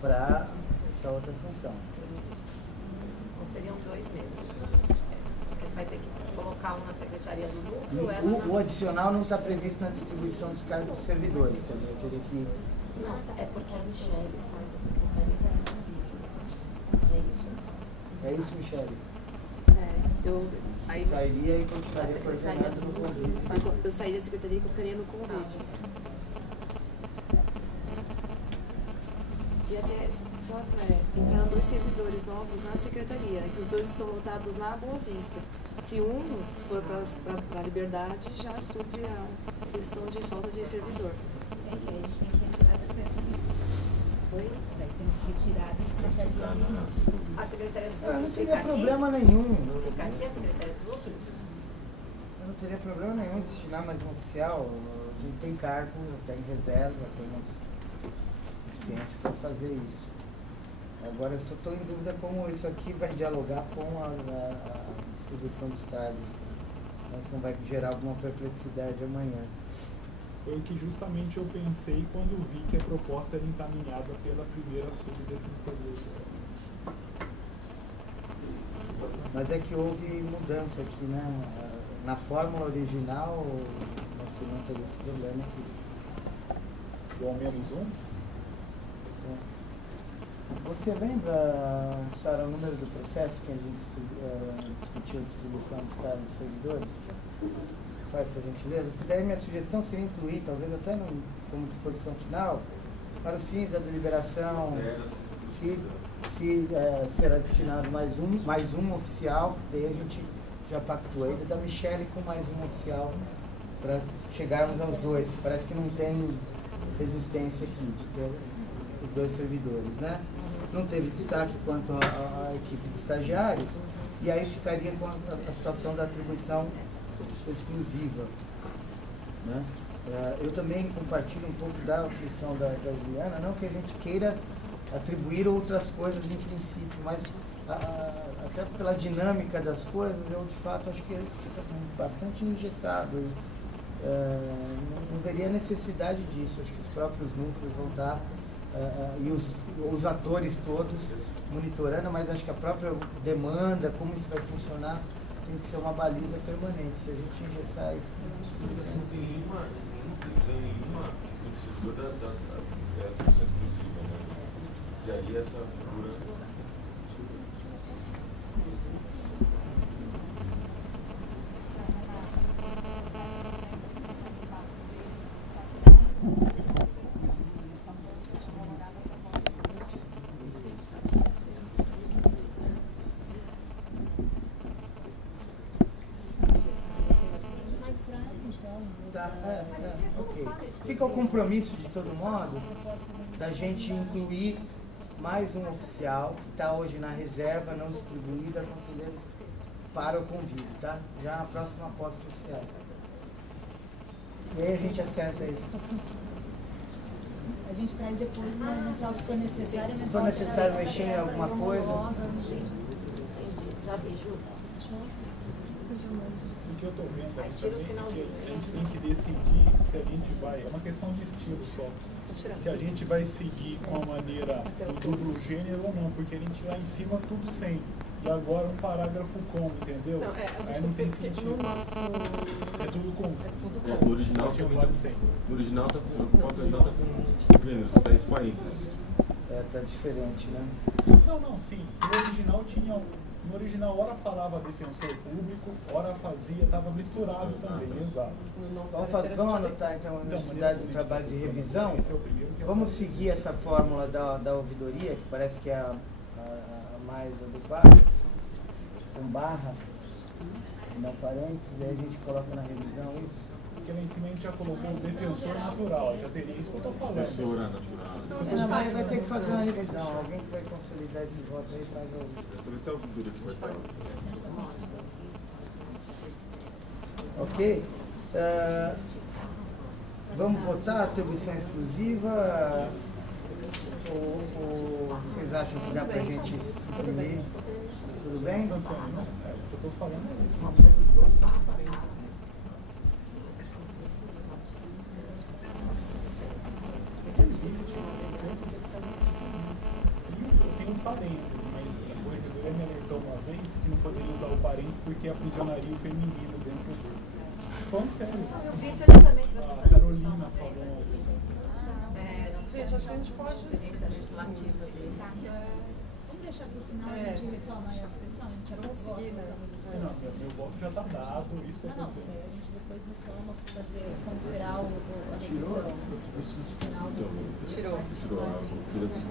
para essa outra função. Então seriam 2 mesmo. Você vai ter que colocar um na Secretaria do Núcleo. O adicional não está previsto na distribuição dos cargos dos servidores, quer dizer, eu teria que... Não, é porque a Michele sai da Secretaria e vai no convívio. É isso? É isso, Michele? Aí sairia e continuaria coordenado no convívio. Eu sairia da secretaria e ficaria no convívio. E até só entraram 2 servidores novos na secretaria, que os 2 estão lotados na Boa Vista. Se um for para a Liberdade, já supre a questão de falta de servidor. Sim, a gente tem que retirar da secretaria. Oi? Temos que retirar da secretaria dos núcleos. A Secretaria dos Núcleos não teria problema nenhum. Fica aqui a Secretaria dos Núcleos? Eu não teria problema nenhum em destinar mais um oficial. A gente tem cargo, tem reserva, temos suficiente para fazer isso. Agora eu só estou em dúvida como isso aqui vai dialogar com a distribuição dos cargos. Mas não vai gerar alguma perplexidade amanhã. Foi o que justamente eu pensei quando vi que a proposta era encaminhada pela primeira subdefensoria. Mas é que houve mudança aqui, né? Na fórmula original, você não teria esse problema aqui. Igual menos um? Você lembra, Sara, o número do processo que a gente discutiu a distribuição dos cargos dos servidores? Faz essa gentileza. Porque daí minha sugestão seria incluir, talvez até como disposição final, para os fins da deliberação, que se será destinado mais um oficial, daí a gente já pactuou ainda da Michele com mais um oficial para chegarmos aos dois, que parece que não tem resistência aqui de ter os dois servidores, né? Não teve destaque quanto à equipe de estagiários, e aí ficaria com a situação da atribuição exclusiva, né? Eu também compartilho um pouco da aflição da Juliana, não que a gente queira atribuir outras coisas em princípio, mas até pela dinâmica das coisas, eu de fato acho que fica bastante engessado. Não veria necessidade disso. Acho que os próprios núcleos vão estar, e os atores todos monitorando, mas acho que a própria demanda, como isso vai funcionar, tem que ser uma baliza permanente. Se a gente engessar isso com licença. Tem uma estrutura da atribuição exclusiva, né? E aí essa figura. Fica o compromisso, de todo modo, da gente incluir mais um oficial que está hoje na reserva, não distribuída, conselheiros para o convívio, tá? Já na próxima posse de oficiais. E aí a gente acerta isso. A gente traz depois, mas se for necessário... Se for necessário mexer em alguma coisa... Já vejo. O que eu estou vendo aqui também, que a gente tem que decidir se a gente vai, é uma questão de estilo só, se a gente vai seguir com a maneira do duplo gênero ou não, porque a gente lá em cima tudo sem, e agora um parágrafo com, entendeu? Não, aí não tem sentido. É tudo com. No original tinha vários sem. No original tá com gêneros, tá entre parênteses. Tá diferente, né? Não, sim. No original tinha. No original, ora falava defensor público, ora fazia, estava misturado também, exato. Vamos anotar então a necessidade do trabalho de revisão. Vamos seguir essa fórmula da ouvidoria, que parece que é a mais adequada, com barra, não parênteses, e aí a gente coloca na revisão isso. Porque lá em cima a gente já colocou o defensor natural, já teria isso que eu estou falando. Defensora natural. Mas vai ter que fazer uma revisão, alguém que vai consolidar esse voto aí faz a... Talvez até o ouvidor que vai estar. Ok? Vamos votar atribuição exclusiva? Ou vocês acham que dá pra gente suprimir? Tudo bem? O que eu estou falando é isso. Tem um parênteses, mas o ouvidor me alertou uma vez que não poderia usar o parênteses porque aprisionaria o feminino dentro do... Falando sério. Eu vi também a Carolina falou. Gente, acho que a gente pode... Experiência legislativa dele. Vamos deixar para o final, a gente retoma essa questão, a gente Não, meu voto já está dado, isso que eu estou vendo. A gente depois retoma fazer como será a revisão final do... Tirou a filha dos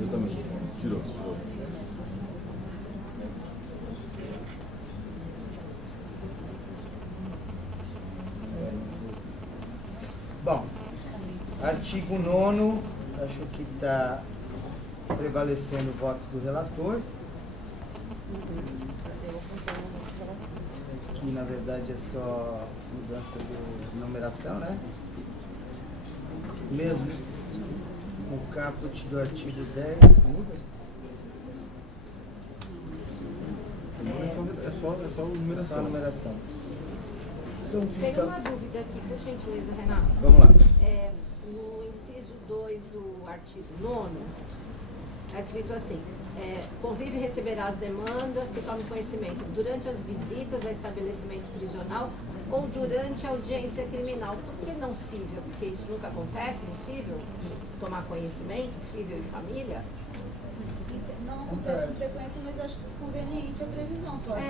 exatamente. Tirou. Bom, artigo 9º, acho que está prevalecendo o voto do relator, que na verdade é só mudança de numeração, né? Mesmo o caput do artigo 10 muda? É só numeração. Só a numeração. Então, Tem fica... uma dúvida aqui, por gentileza, Renato. Vamos lá. No inciso 2 do artigo 9, está escrito assim, convive e receberá as demandas que tome conhecimento durante as visitas a estabelecimento prisional ou durante a audiência criminal. Por que não cível? Porque isso nunca acontece no cível, tomar conhecimento, cível e família? Não acontece com frequência, mas acho que é conveniente a previsão. Pode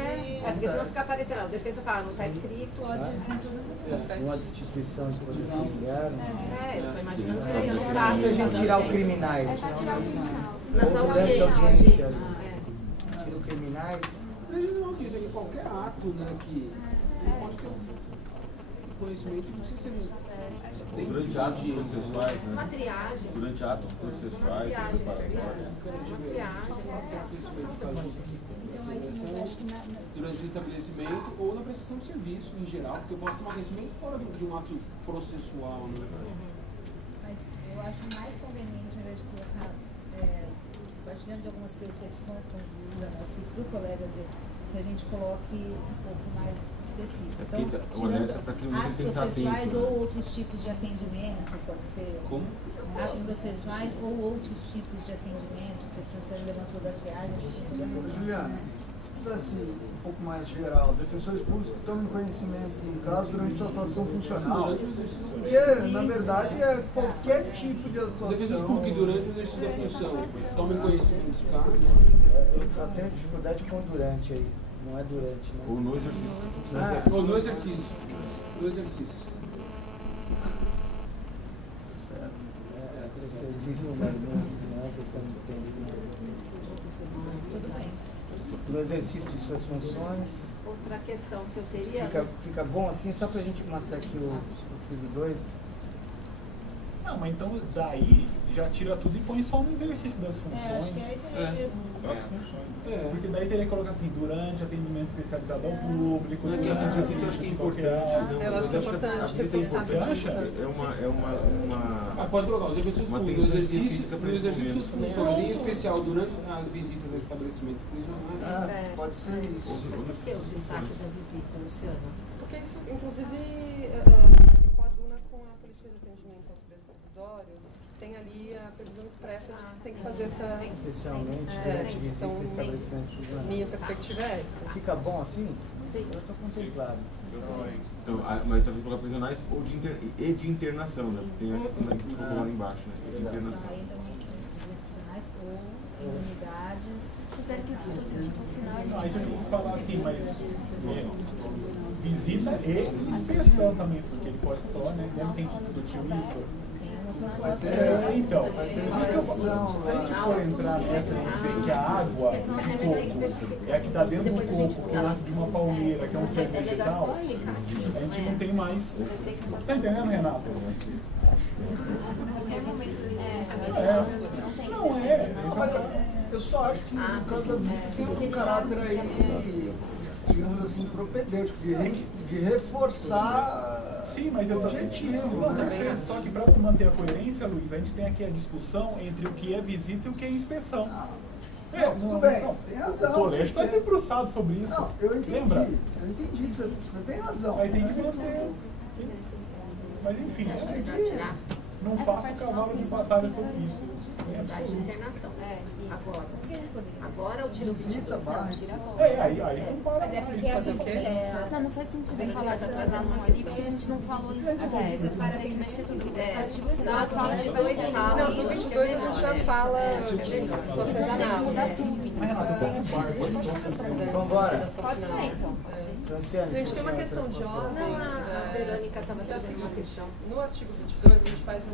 porque senão fica aparecendo, o defensor fala, não está escrito. Pode uma destituição de poder familiar. Eu estou imaginando que eu não Se faço. a gente tirar o criminais. Nas Durante audiências. Tira o criminais. Ele não diz aqui qualquer ato, né, que pode ter conhecimento, não precisa ser... Durante atos processuais, né? Uma triagem. Durante atos processuais, preparatórios. Uma triagem, qualquer situação você pode. Durante o estabelecimento ou na prestação de serviço em geral, porque eu posso tomar conhecimento fora de um ato processual, né? Mas eu acho mais conveniente, ao invés de colocar, partilhando de algumas percepções, como diz para o colega, que a gente coloque um pouco mais específico. Então, tirando atos processuais ou outros tipos de atendimento, pode ser atos processuais ou outros tipos de atendimento, que a Franciane levantou da triagem. Juliana, se pudesse um pouco mais geral, defensores públicos que tomam conhecimento do caso durante sua atuação funcional. Porque, na verdade, é qualquer tipo de atuação. Defensores públicos durante o exercício da função tomem conhecimento dos casos. Eu só tenho dificuldade com durante aí. Não é durante, né? Ou no exercício. Ou no exercício. No exercício. Certo. Existe um argumento, não é questão de tempo. Tudo bem. No exercício de suas funções. Outra questão que eu teria... Fica bom assim, só pra gente matar aqui o inciso 2. Não, mas então daí já tira tudo e põe só no exercício das funções. Acho que aí teria mesmo. Das funções. Porque daí teria que colocar assim, durante atendimento especializado ao público. A visita eu acho que é importante. Eu acho que é importante. A visita é importante. É uma... Pode colocar os exercícios públicos, no exercício de suas funções, em especial durante as visitas ao estabelecimento prisional. Pode ser isso. Por que o destaque da visita, Luciana? Porque isso, inclusive, se coaduna com a política de atendimento aos presos provisórios, que tem ali a previsão expressa de que tem que fazer essa... Especialmente durante visitas a estabelecimentos prisionais. Minha perspectiva é essa. Fica bom assim? Sim. Eu estou contemplado. Então, mas talvez colocar prisionais ou de internação, né? Tem a questão que a gente colocou lá embaixo, né? De internação. Aí também os prisionais ou em unidades. Apesar que o dispositivo final é Aí você tem que falar assim, mas visita e inspeção também, porque ele pode só, né? Lembra que a gente discutiu isso? Então, se a gente for entrar nessa de dizer que a água de coco é a que está dentro do coco, que nasce de uma palmeira, que é um ser vegetal, a gente não tem mais. Tá entendendo, Renato? Não é. Eu só acho que o caso da visita tem um caráter aí, digamos assim, propedêutico, de reforçar. Sim, mas eu objetivo. Perfeito, só que para manter a coerência, Luiz, a gente tem aqui a discussão entre o que é visita e o que é inspeção. Tudo bem, tem razão. O colégio está debruçado sobre isso. Não, eu entendi. Lembra? Eu entendi, você tem razão. Aí tem que manter. Mas enfim, não faça cavalo de batalha sobre isso. Unidade de internação. Agora o tiro visita base. Aí compara. Mas é porque fazer o quê? Não faz sentido falar de atrasação aqui, porque a gente não falou em tem que mexer tudo. No 22 fala. Não, no 22 a gente já fala de situações análogas. Vamos embora. Pode ser, então. Franciane, A gente tem uma questão de ordem. A Verônica estava trazendo uma questão. No artigo 22, a gente faz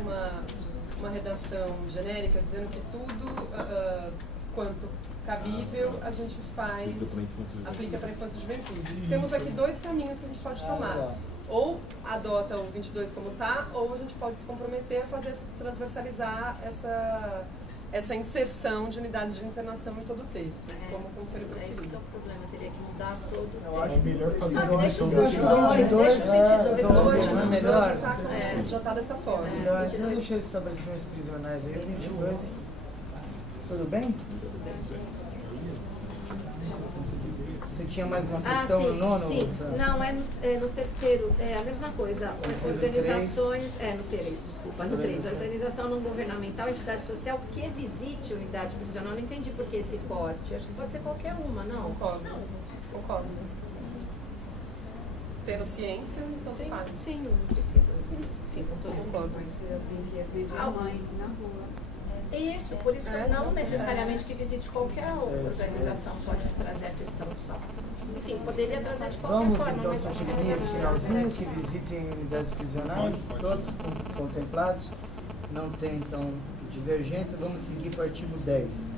uma redação genérica dizendo que tudo quanto cabível a gente faz, aplica para a infância e juventude. Temos aqui dois caminhos que a gente pode tomar. Ou adota o 22 como está, ou a gente pode se comprometer a fazer transversalizar essa inserção de unidades de internação em todo o texto, como o conselho preferido. Esse que é o problema, teria que mudar todo o texto. Eu acho melhor fazer deixa o 22 não é melhor? Já está dessa forma. Melhor, então deixa os estabelecimentos prisionais aí, 22. Tudo bem? Você tinha mais uma questão no nono? Sim, não, é no terceiro, é a mesma coisa. Organizações, no 3, desculpa, no 3. Organização não governamental, entidade social que visite unidade prisional. Não entendi por que esse corte. Acho que pode ser qualquer uma, não? Concordo. Tendo ciência, então sim, faz. Sim, não precisa. Enfim, com todo concordo. Na rua. Isso, por isso não necessariamente que visite qualquer organização pode trazer a questão só. Enfim, poderia trazer de qualquer forma. Vamos então sugerir nesse finalzinho que visitem unidades prisionais, todos contemplados. Não tem então divergência. Vamos seguir para o artigo 10.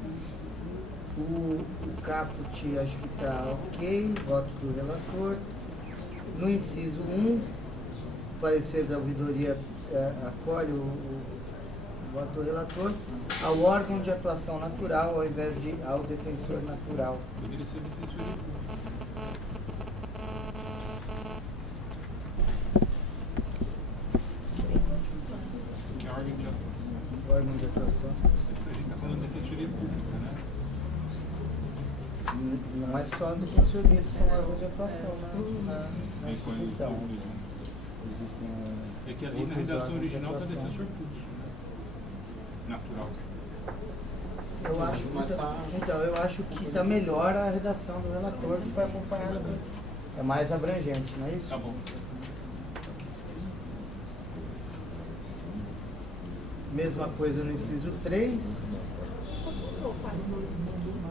O caput acho que está ok, voto do relator. No inciso 1, o parecer da ouvidoria acolhe o voto do relator ao órgão de atuação natural ao invés de ao defensor natural. Poderia ser defensoria pública. Que é órgão de atuação. Órgão de atuação. A gente está falando de defensoria pública, né? Não é só as defensorias que são órgãos de atuação na instituição. Existem é que ali na redação original está defensor público. Natural. Eu acho que está melhor a redação do relator que foi acompanhada. É mais abrangente, não é isso? Tá bom. Mesma coisa no inciso 3.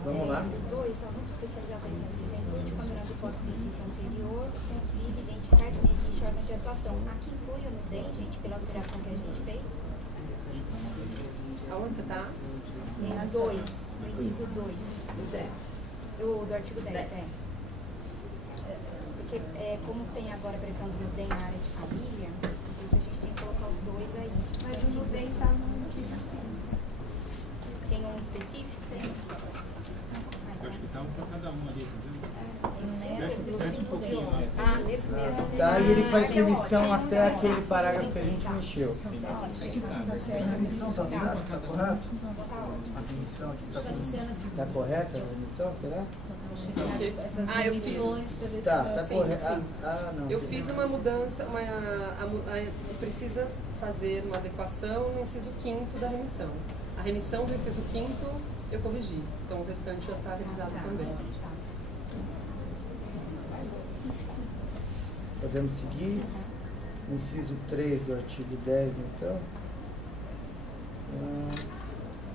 Vamos lá. 2, aluno especializado em atendimento, condenado de hipótese do inciso anterior, e identificar que não existe órgão de atuação. Aqui inclui ou não tem, gente, pela alteração que a gente fez? Aonde você está? No 2, no inciso 2. Do artigo 10, Porque como tem agora a previsão do NUDEM na área de família, não sei se a gente tem que colocar os dois aí. Mas o NUDEM está no inciso 5. Tem um específico? Tem. Eu acho que está um para cada um ali, tá vendo? Desce um pouquinho. Nesse mesmo. Tá, e ele faz remissão até aquele parágrafo que a gente mexeu. A remissão está certa? Está correto? A remissão aqui está correta. Está correta a remissão, será? Eu fiz. Tá correto. Não. Eu fiz uma mudança, precisa fazer uma adequação no inciso 5º da remissão. A remissão do inciso 5º eu corrigi, então o restante já está revisado também. Podemos seguir. Inciso 3 do artigo 10, então.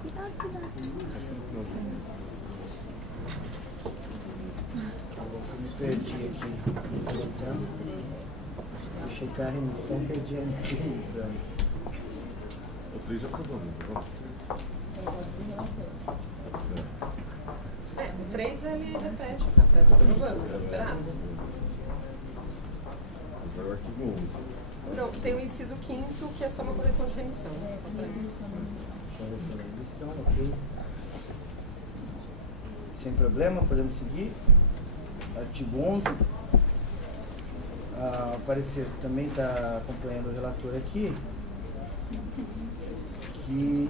Cuidado. Eu me perdi aqui. Vou checar a remissão, perdi a remissão. O 3 já ficou bom. O 3 ele repete, está aprovando, está esperado. Agora o artigo 1. Não, tem o inciso 5º que é só uma correção de remissão. Correção de remissão, ok. Sem problema, podemos seguir. Artigo 11. O parecer também está acompanhando o relator aqui, que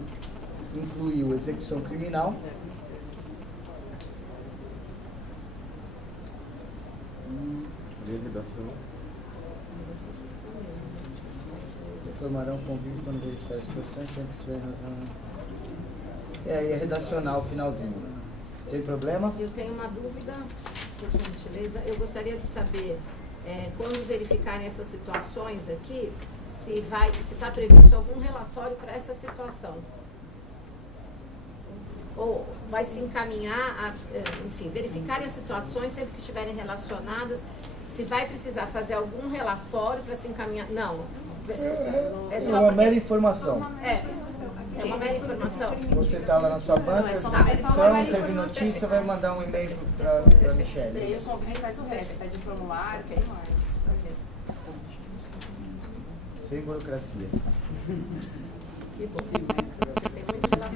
incluiu execução criminal. E a redação. Formarão convívio quando verificar as situações, sempre que tiver razão. E a redacional, finalzinho. Sem problema? Eu tenho uma dúvida, por gentileza. Eu gostaria de saber, quando verificarem essas situações aqui, se está previsto algum relatório para essa situação. Ou vai se encaminhar, enfim, verificarem as situações sempre que estiverem relacionadas, se vai precisar fazer algum relatório para se encaminhar. Não. É só uma mera informação. É uma mera informação. Você está lá na sua banca, teve notícia, vai mandar um e-mail para a Michelle. Daí o alguém faz o resto, faz o formulário, tudo mais. Sem burocracia. Que bom. Tem muito relatório.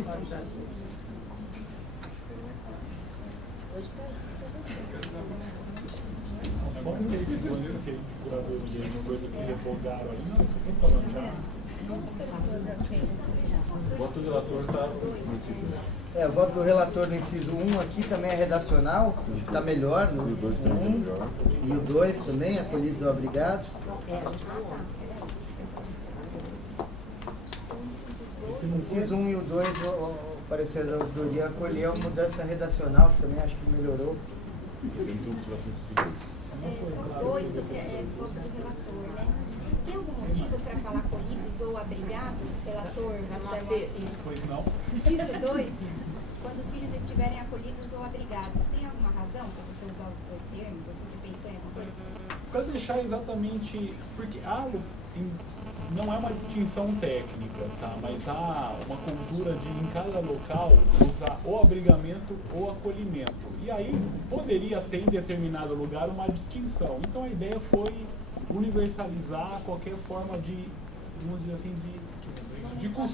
Só que se curadoria, uma coisa que revogaram aí, não, estou falando já. O voto do relator está mantido. O voto do relator no inciso 1 aqui também é redacional, está melhor. No, e o 2 também está melhor. E o 2 também, acolhidos ou abrigados. Inciso 1 e o 2, o parecer da ouvidoria acolheu mudança redacional, que também acho que melhorou. Dois do voto do relator, né? Tem algum motivo para falar acolhidos ou abrigados, relator? Pois não. Inciso 2, quando os filhos estiverem acolhidos ou abrigados, tem alguma razão para você usar os dois termos? Assim, você pensou em alguma coisa? Para deixar exatamente, porque não é uma distinção técnica, tá? Mas há uma cultura de, em cada local, usar ou abrigamento ou acolhimento. E aí poderia ter em determinado lugar uma distinção. Então a ideia foi universalizar qualquer forma de, vamos dizer assim, de costume.